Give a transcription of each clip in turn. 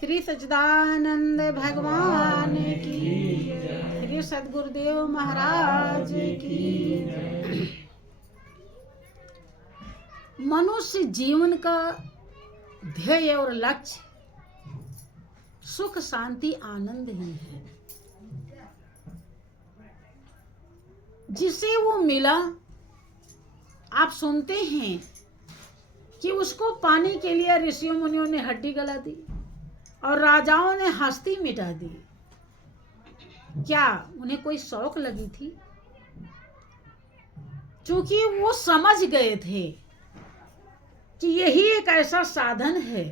श्री सच्चिदानंद भगवान की, श्री सद्गुरुदेव महाराज की। मनुष्य जीवन का ध्येय और लक्ष्य सुख शांति आनंद ही है। जिसे वो मिला, आप सुनते हैं कि उसको पाने के लिए ऋषियों मुनियों ने हड्डी गला दी और राजाओं ने हस्ती मिटा दी। क्या उन्हें कोई शौक लगी थी? क्योंकि वो समझ गए थे कि यही एक ऐसा साधन है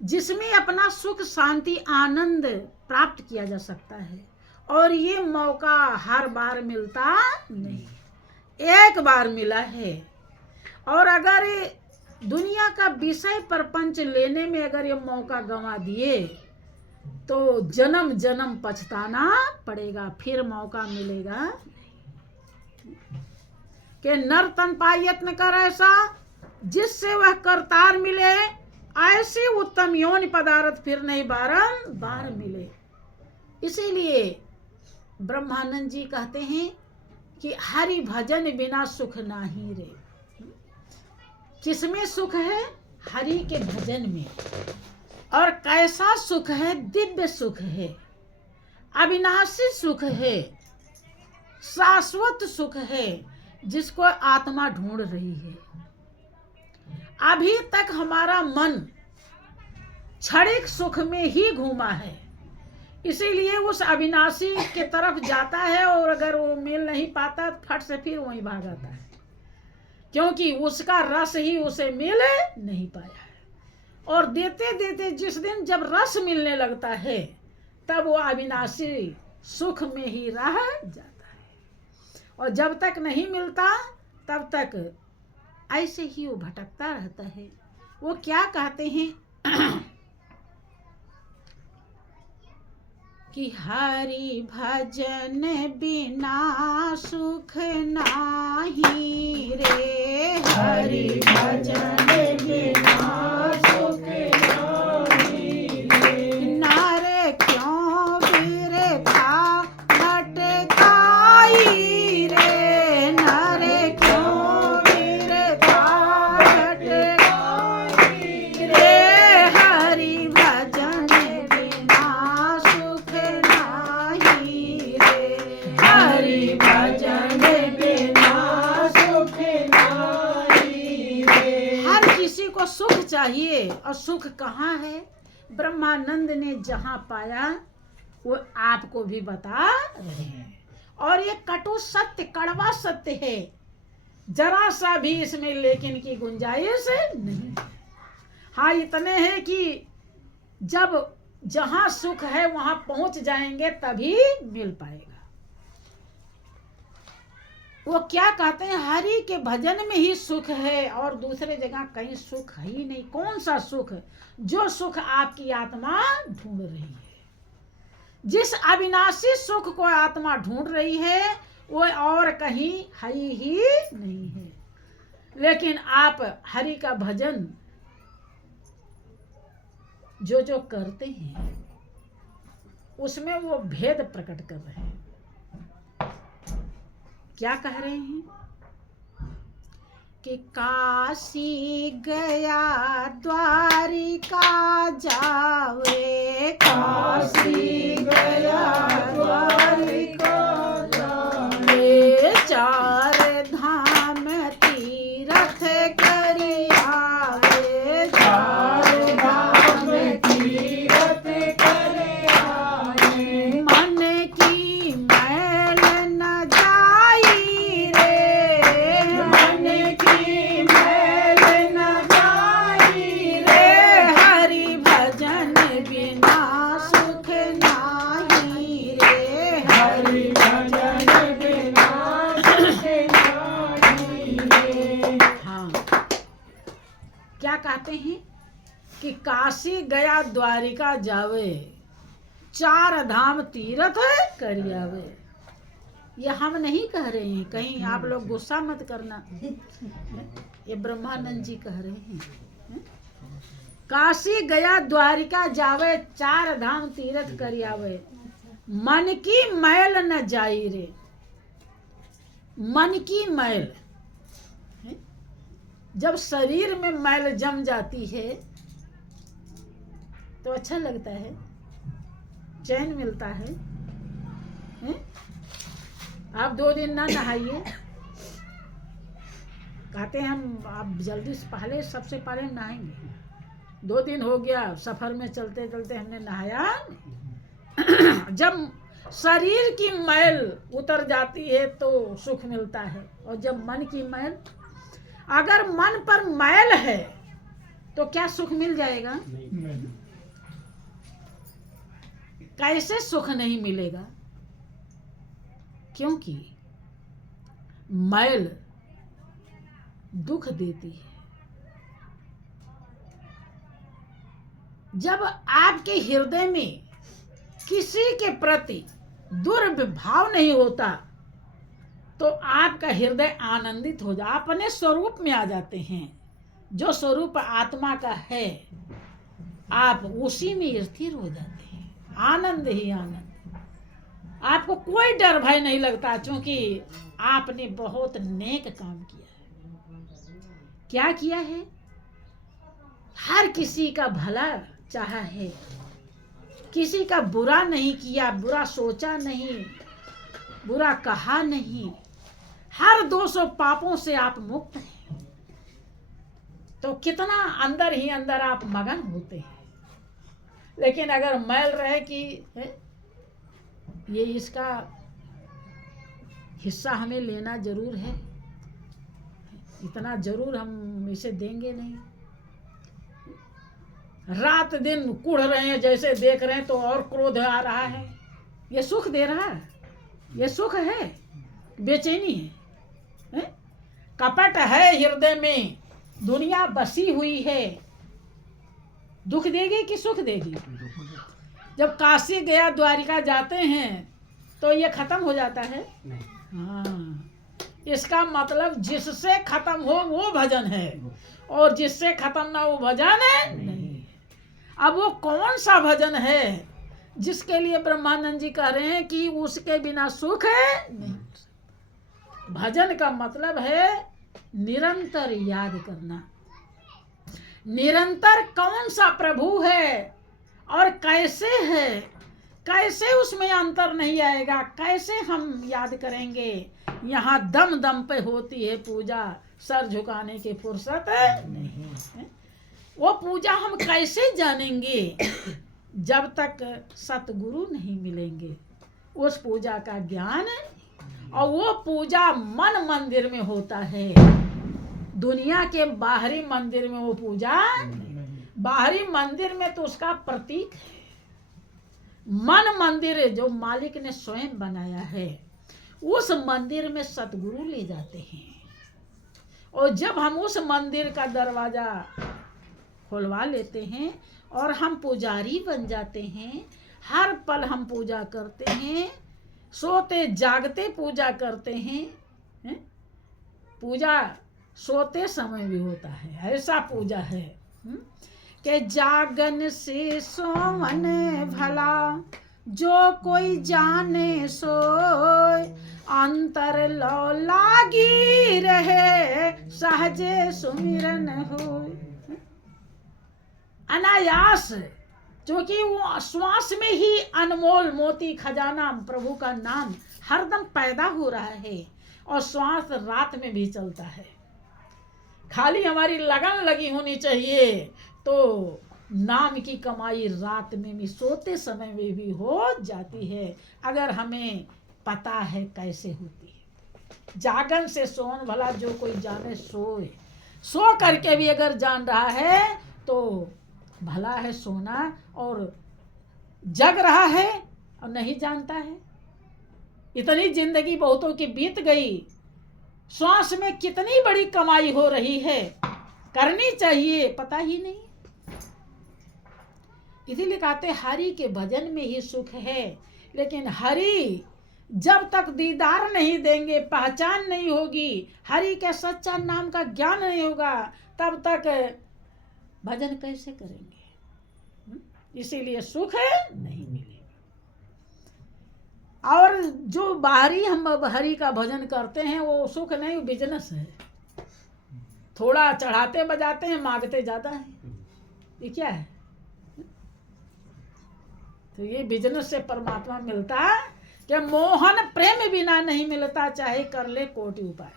जिसमें अपना सुख शांति आनंद प्राप्त किया जा सकता है, और ये मौका हर बार मिलता नहीं, एक बार मिला है। और अगर दुनिया का विषय प्रपंच लेने में अगर ये मौका गंवा दिए तो जन्म जन्म पछताना पड़ेगा, फिर मौका मिलेगा नहीं। कि नर तन पाए यत्न कर ऐसा जिससे वह करतार मिले, ऐसे उत्तम योनि पदार्थ फिर नहीं बारंबार मिले। इसीलिए ब्रह्मानंद जी कहते हैं कि हरि भजन बिना सुख नाही रे। किसमें सुख है? हरि के भजन में। और कैसा सुख है? दिव्य सुख है, अविनाशी सुख है, शाश्वत सुख है, जिसको आत्मा ढूंढ रही है। अभी तक हमारा मन क्षणिक सुख में ही घूमा है, इसीलिए उस अविनाशी के तरफ जाता है, और अगर वो मिल नहीं पाता फट से फिर वहीं भाग आता है, क्योंकि उसका रस ही उसे मिल नहीं पाया है। और देते देते जिस दिन जब रस मिलने लगता है तब वो अविनाशी सुख में ही रह जाता है, और जब तक नहीं मिलता तब तक ऐसे ही वो भटकता रहता है। वो क्या कहते हैं कि हरि भजन बिना सुख नाही रे, हरि भजन बिना सुख नाही रे। नर क्यों बिरथा लटकाई रे, नर क्यों बिरथा लटकाई रे। हरि भजन बिना सुख नाही रे, हरि भजन बिना सुख नाही रे। हर किसी को सुख चाहिए, और सुख कहाँ है? ब्रह्मानंद ने जहाँ पाया वो आपको भी बता रहे हैं, और ये कटु सत्य, कड़वा सत्य है, जरा सा भी इसमें लेकिन की गुंजाइश नहीं। हाँ, इतने हैं कि जब जहाँ सुख है वहां पहुंच जाएंगे तभी मिल पाएगा। वो क्या कहते हैं? हरि के भजन में ही सुख है, और दूसरे जगह कहीं सुख है ही नहीं। कौन सा सुख? जो सुख आपकी आत्मा ढूंढ रही है। जिस अविनाशी सुख को आत्मा ढूंढ रही है वो और कहीं है ही नहीं है। लेकिन आप हरि का भजन जो जो करते हैं उसमें वो भेद प्रकट कर रहे हैं। क्या कह रहे हैं? कि काशी गया द्वारिका जावे, काशी गया द्वारिका जावे। चार धाम तीरथ करी आवे, चार धाम तीरथ करी आवे। मन की मैल न जाई रे, मन की मैल न जाई रे। हरि भजन बिना सुख नाही रे, हरि भजन बिना सुख नाही रे। हाँ, क्या कहते हैं कि काशी गया द्वारिका जावे, चार धाम तीरथ करी आवे। ये हम नहीं कह रहे हैं, कहीं आप लोग गुस्सा मत करना, ये ब्रह्मानंद जी कह रहे हैं। काशी गया द्वारिका जावे, 4 धाम तीर्थ कर आवे, मन की मैल न जाई रे। मन की मैल, जब शरीर में मैल जम जाती है तो अच्छा लगता है, चैन मिलता है, हैं? आप 2 दिन ना नहाइए, कहते हैं हम आप जल्दी से पहले, सबसे पहले नहाएंगे। 2 दिन हो गया सफर में चलते चलते हमने नहाया। जब शरीर की मैल उतर जाती है तो सुख मिलता है, और जब मन की मैल, अगर मन पर मैल है तो क्या सुख मिल जाएगा? नहीं। कैसे सुख नहीं मिलेगा? क्योंकि मैल दुख देती है। जब आपके हृदय में किसी के प्रति दुर्भाव नहीं होता तो आपका हृदय आनंदित हो जा, अपने स्वरूप में आ जाते हैं। जो स्वरूप आत्मा का है आप उसी में स्थिर हो जाते हैं, आनंद ही आनंद। आपको कोई डर भय नहीं लगता, क्योंकि आपने बहुत नेक काम किया है। क्या किया है? हर किसी का भला चाहा है, किसी का बुरा नहीं किया, बुरा सोचा नहीं, बुरा कहा नहीं, हर 200 पापों से आप मुक्त हैं। तो कितना अंदर ही अंदर आप मगन होते हैं। लेकिन अगर मैल रहे कि ये इसका हिस्सा हमें लेना जरूर है, इतना जरूर हम इसे देंगे नहीं, रात दिन कुढ़ रहे हैं, जैसे देख रहे हैं तो और क्रोध आ रहा है, ये सुख दे रहा है? ये सुख है? बेचैनी है? कपट है हृदय में, दुनिया बसी हुई है, दुख देगी कि सुख देगी? जब काशी गया द्वारिका जाते हैं तो ये खत्म हो जाता है? हाँ, इसका मतलब जिससे खत्म हो वो भजन है, और जिससे खत्म ना वो भजन है नहीं। अब वो कौन सा भजन है जिसके लिए ब्रह्मानंद जी कह रहे हैं कि उसके बिना सुख है नहीं? भजन का मतलब है निरंतर याद करना, निरंतर कौन सा प्रभु है और कैसे है, कैसे उसमें अंतर नहीं आएगा, कैसे हम याद करेंगे। यहाँ दम दम पे होती है पूजा, सर झुकाने की फुर्सत नहीं है। वो पूजा हम कैसे जानेंगे जब तक सतगुरु नहीं मिलेंगे उस पूजा का ज्ञान। और वो पूजा मन मंदिर में होता है, दुनिया के बाहरी मंदिर में वो पूजा, बाहरी मंदिर में तो उसका प्रतीक है। मन मंदिर जो मालिक ने स्वयं बनाया है, उस मंदिर में सतगुरु ले जाते हैं। और जब हम उस मंदिर का दरवाजा खुलवा लेते हैं और हम पुजारी बन जाते हैं, हर पल हम पूजा करते हैं, सोते जागते पूजा करते हैं। पूजा सोते समय भी होता है, ऐसा पूजा है कि जागन से सोवन भला, जो कोई जाने सोय, अंतर लो लागी रहे, सहजे सुमिरन होय। अनायास, क्योंकि वो श्वास में ही अनमोल मोती खजाना प्रभु का नाम हरदम पैदा हो रहा है, और श्वास रात में भी चलता है। खाली हमारी लगन लगी होनी चाहिए तो नाम की कमाई रात में भी, सोते समय में भी हो जाती है, अगर हमें पता है कैसे होती है। जागन से सोन भला, जो कोई जाने सोए, सो करके भी अगर जान रहा है तो भला है सोना, और जग रहा है और नहीं जानता है। इतनी जिंदगी बहुतों की बीत गई, श्वास में कितनी बड़ी कमाई हो रही है, करनी चाहिए, पता ही नहीं। इसीलिए कहते हरि के भजन में ही सुख है। लेकिन हरि जब तक दीदार नहीं देंगे, पहचान नहीं होगी, हरि के सच्चा नाम का ज्ञान नहीं होगा, तब तक भजन कैसे करेंगे? इसीलिए सुख नहीं मिलेगा। और जो बाहरी हम हरि का भजन करते हैं वो सुख नहीं, वो बिजनेस है। थोड़ा चढ़ाते बजाते हैं, मांगते ज्यादा है। ये क्या है? तो ये बिजनेस से परमात्मा मिलता है कि मोहन प्रेम बिना नहीं मिलता, चाहे कर ले कोटि उपाय।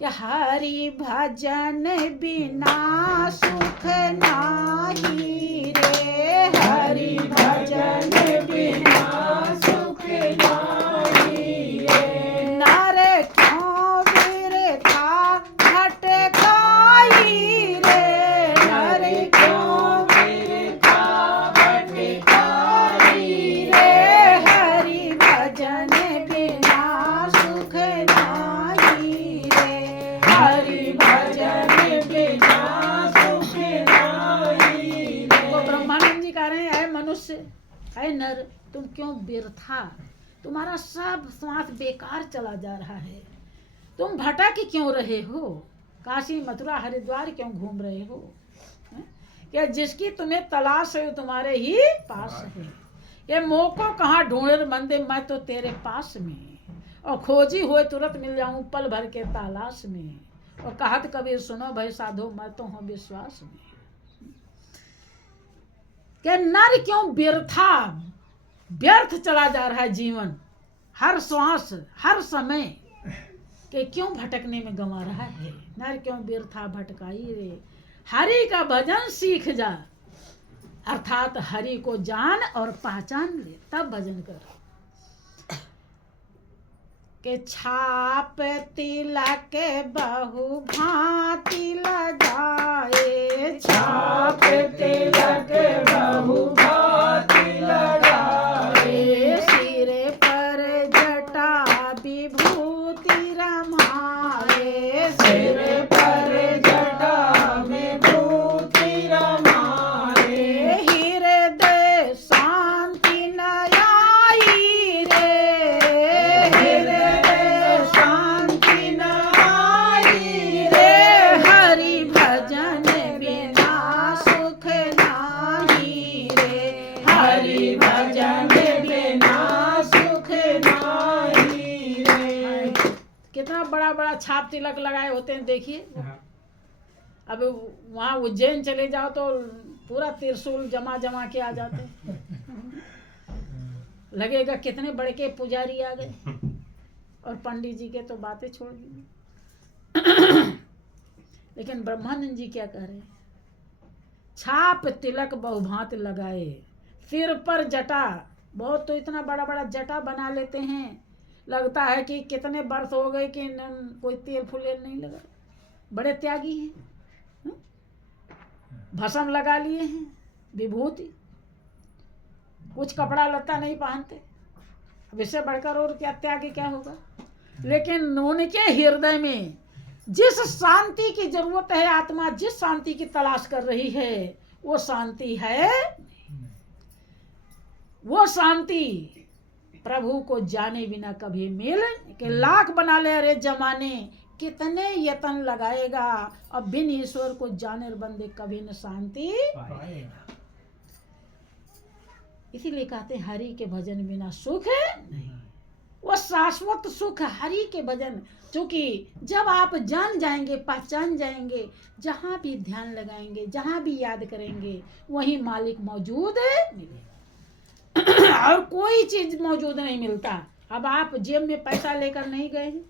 कि हरि भजन बिना सुख नाही रे, हरि भजन बिना सुख नाही रे। नर क्यों बिरथा भटकाई रे, नर क्यों बिरथा भटकाई रे। हरि भजन बिना सुख नाही रे, हरि भजन बिना सुख नाही रे। वो ब्रह्मानंद जी कह रहे हैं, ऐ मनुष्य, ऐ नर, तुम क्यों व्यर्था, तुम्हारा सब श्वास बेकार चला जा रहा है। तुम भटक क्यों रहे हो, काशी मथुरा हरिद्वार क्यों घूम रहे हो? क्या जिसकी तुम्हें तलाश है वो तुम्हारे ही पास है। ये मोको कहाँ ढूंढे बंदे, मैं तो तेरे पास में, और खोजी हुए तुरंत मिल जाऊं पल भर के तलाश में। और कहत कबीर सुनो भाई साधो, मैं तो हूँ विश्वास में। कि नर क्यों व्यर्था, व्यर्थ चला जा रहा है जीवन, हर श्वास हर समय कि क्यों भटकने में गंवा रहा है। नर क्यों व्यर्था भटकाई रे, हरि का भजन सीख जा, अर्थात हरि को जान और पहचान ले, तब भजन कर। के छाप तिलक बहु भांति लगाए, छाप तिलक बहु भांति लगाए। सिरे पर जटा विभूति रमाए, सिरे पर जटा विभूति रमाए। हृदय शांति न आई रे, हृदय शांति न आई रे। हरि भजन बिना सुख नाही रे, हरि भजन बिना सुख नाही रे। कितना बड़ा बड़ा छाप तिलक लगाए होते हैं, देखिए। अब वहाँ उज्जैन चले जाओ तो पूरा त्रिशूल जमा जमा के आ जाते हैं। लगेगा कितने बड़े के पुजारी आ गए। और पंडित जी के तो बातें छोड़ दी। लेकिन ब्रह्मानंद जी क्या कह रहे हैं? छाप तिलक बहुभांत लगाए, सिर पर जटा, बहुत तो इतना बड़ा बड़ा जटा बना लेते हैं, लगता है कि कितने वर्ष हो गए कि कोई तेल फुलेल नहीं लगा। बड़े त्यागी हैं। भस्म लगा लिए हैं, विभूति, कुछ कपड़ा लत्ता नहीं पहनते। अब इससे बढ़कर और क्या त्यागी क्या होगा। लेकिन उनके हृदय में जिस शांति की जरूरत है, आत्मा जिस शांति की तलाश कर रही है, वो शांति है। वो शांति प्रभु को जाने बिना कभी मिल के लाख बना ले अरे जमाने, कितने यतन लगाएगा, और बिन ईश्वर को जाने बंदे कभी न शांति पाएगा। इसीलिए कहते हैं हरि के भजन बिना सुख नहीं। वो शाश्वत सुख हरि के भजन, क्योंकि जब आप जान जाएंगे, पहचान जाएंगे, जहां भी ध्यान लगाएंगे, जहां भी याद करेंगे, वहीं मालिक मौजूद मिलेगा। और कोई चीज मौजूद नहीं मिलता। अब आप जेब में पैसा लेकर नहीं गए हैं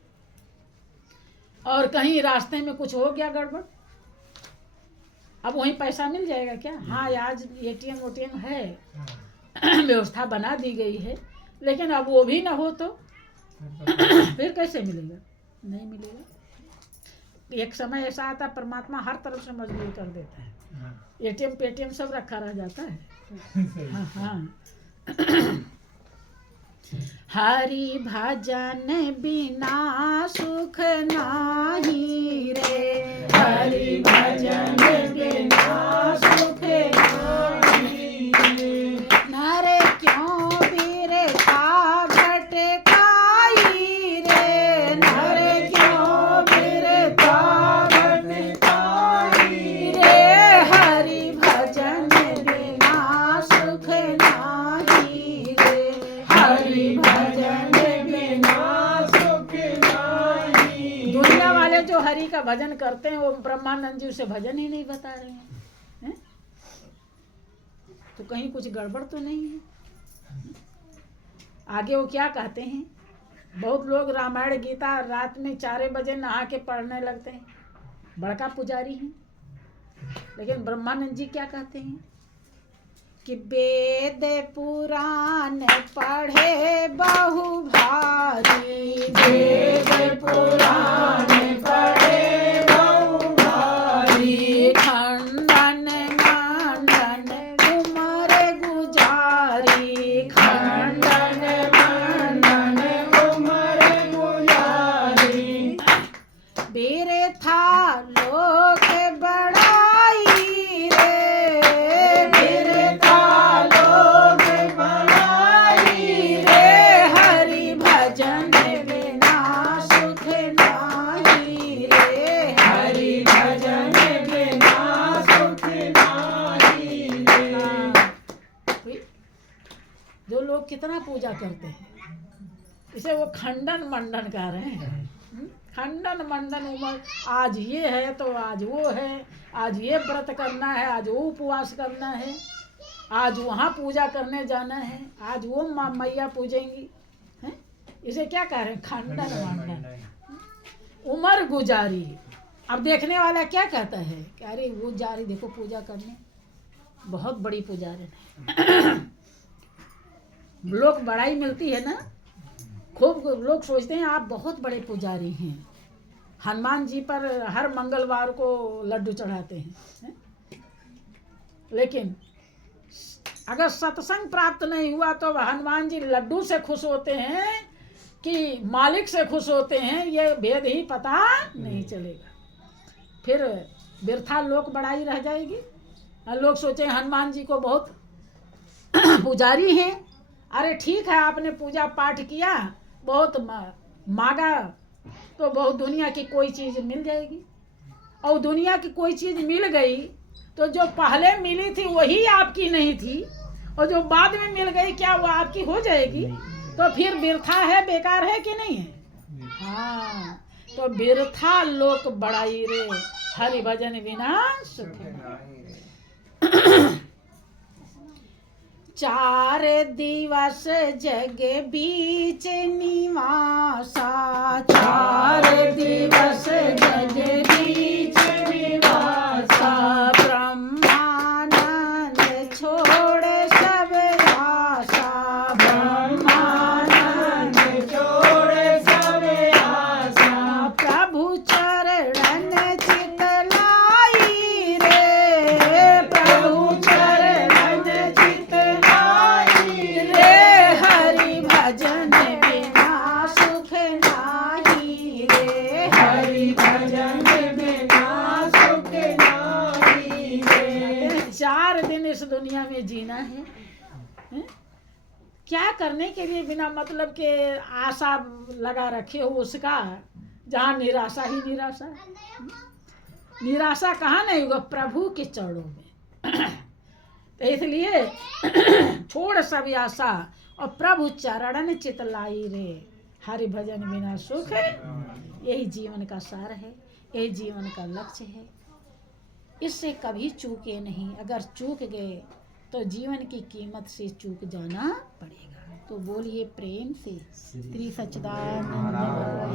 और कहीं रास्ते में कुछ हो गया गड़बड़, अब वहीं पैसा मिल जाएगा क्या? हाँ, आज एटीएम ओटीएम है, व्यवस्था बना दी गई है, लेकिन अब वो भी ना हो तो फिर कैसे मिलेगा? नहीं मिलेगा। एक समय ऐसा आता, परमात्मा हर तरफ से मजबूर कर देता है। एटीएम पेटीएम सब रखा रह जाता है। हाँ हाँ। हरि भजन बिना सुख नाही रे, हरि भजन बिना सुख नाही रे। नर क्यों बिरथा भटकाई रे, नर क्यों बिरथा भटकाई भजन करते हैं वो ब्रह्मानंद जी उसे भजन ही नहीं बता रहे हैं? तो कहीं कुछ गड़बड़ तो नहीं है? आगे वो क्या कहते हैं, बहुत लोग रामायण गीता रात में 4 बजे नहा के पढ़ने लगते हैं, बड़का पुजारी हैं, लेकिन ब्रह्मानंद जी क्या कहते हैं कि वेद पुराण पढ़े बहु भारी, वेद पुराण पढ़े बहु भारी, खंडन मंडन उमर गुजारी, खंडन मंडन उमर गुजारी, वीर था लोक बड़ाई रे, वीर था लोक बड़ाई रे, हरि भजन बिना सुख नाही रे, हरि भजन बिना सुख नाही रे। जो लोग कितना पूजा करते हैं, इसे वो खंडन मंडन कह रहे हैं। खंडन मंडन उमर, आज ये है तो आज वो है, आज ये व्रत करना है, आज वो उपवास करना है, आज वहाँ पूजा करने जाना है, आज वो मैया पूजेंगी हैं? इसे क्या कह रहे हैं? खंडन मंडन उमर गुजारी। अब देखने वाला क्या कहता है कि अरे वो जा रही देखो पूजा करने, बहुत बड़ी पुजारी है। लोग बड़ाई मिलती है ना, खूब लोग सोचते हैं आप बहुत बड़े पुजारी हैं, हनुमान जी पर हर मंगलवार को लड्डू चढ़ाते हैं? लेकिन अगर सत्संग प्राप्त नहीं हुआ तो हनुमान जी लड्डू से खुश होते हैं कि मालिक से खुश होते हैं, ये भेद ही पता नहीं चलेगा। फिर व्यर्था लोक बड़ाई रह जाएगी। लोग सोचे हनुमान जी को बहुत पुजारी हैं। अरे ठीक है, आपने पूजा पाठ किया, बहुत मांगा, तो बहुत दुनिया की कोई चीज़ मिल जाएगी, और दुनिया की कोई चीज़ मिल गई तो जो पहले मिली थी वही आपकी नहीं थी, और जो बाद में मिल गई क्या वो आपकी हो जाएगी? तो फिर व्यर्था है, बेकार है कि नहीं है? हाँ, तो व्यर्था लोक बड़ाई रे, हरि भजन बिना सुख नाही। 4 दिवस जग बीच निवासा, 4 दिवस जग बीच निवासा, ब्रह्मानंद छोड़ सब आशा, ब्रह्मानंद छोड़ सब आशा, प्रभु चरण चित लाई रे, प्रभु चरण चित रे, हरि भजन बिना सुख नाही रे, हरि भजन बिना सुख नाही रे। 4 दिन इस दुनिया में जीना है, हैं? क्या करने के लिए बिना मतलब के आशा लगा रखे हो उसका, जहाँ निराशा ही निराशा। निराशा कहाँ नहीं होगा? प्रभु के चरणों में। तो इसलिए छोड़ सब आशा और प्रभु चरण चित लाई रे, हरि भजन बिना सुख। यही जीवन का सार है, यही जीवन का लक्ष्य है। इससे कभी चूके नहीं, अगर चूक गए तो जीवन की कीमत से चूक जाना पड़ेगा। तो बोलिए प्रेम से श्री सच्चिदानंद।